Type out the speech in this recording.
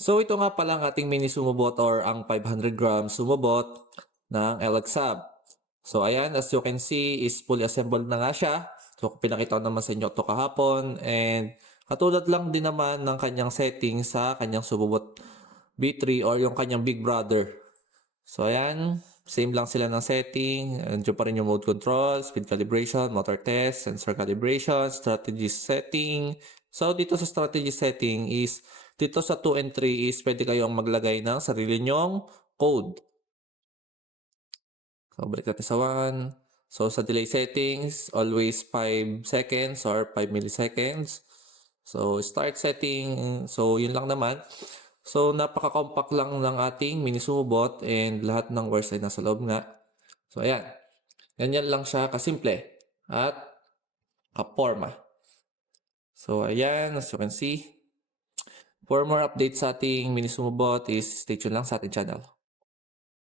So ito nga pala ang ating mini sumobot or ang 500 grams sumobot ng LXAB. So ayan, as you can see is fully assembled na nga siya. So pinakita ko naman sa inyo ito kahapon and katulad lang din naman ng kanyang setting sa kanyang sumobot B3 or yung kanyang big brother. So ayan, same lang sila ng setting. Andiyan pa rin yung mode control, speed calibration, motor test, sensor calibration, strategy setting. So dito sa strategy setting is, dito sa 2 and 3 is pwede kayong maglagay ng sarili nyong code. So balik natin sa 1. So sa delay settings, always 5 seconds or 5 milliseconds. So start setting, so yun lang naman. So napaka-compact lang ng ating mini sumobot and lahat ng wires ay nasa loob nga. So ayan, ganyan lang siya kasimple at kaporma. So ayan, as you can see. For more updates sa ating mini sumobot is stay tuned lang sa ating channel.